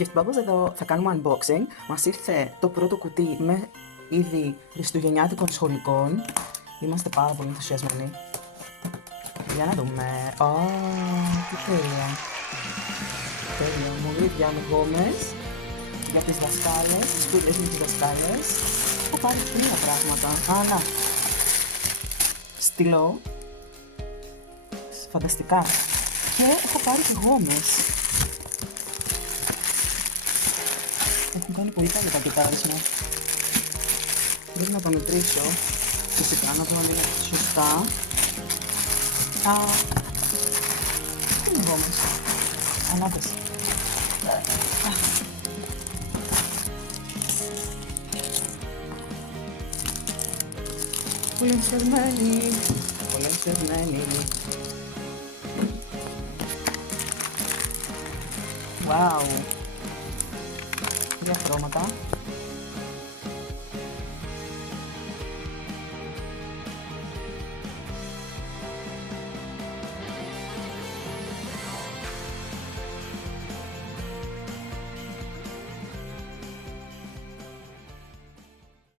Gift Bubbles, εδώ θα κάνουμε unboxing. Μας ήρθε το πρώτο κουτί με είδη χριστουγεννιάτικων σχολικών. Είμαστε πάρα πολύ ενθουσιασμένοι. Για να δούμε. Τι τέλεια. Τέλεια. Μολύβια με γόμες για τις δασκάλες, τις σπουδές με τις δασκάλες. Έχω πάρει τρία πράγματα. Να. Στυλό. Φανταστικά. Και έχω πάρει και γόμες. Έχουν κάνει πολύ καλό πακετάρισμα. Πρέπει να το μετρήσω. Φυσικά να δω αν είναι σωστά. Τι είναι γόμες. Ανάπες. Πολύ ενθουσιασμένη. Πολύ ενθουσιασμένη. Wow. Τρία χρώματα.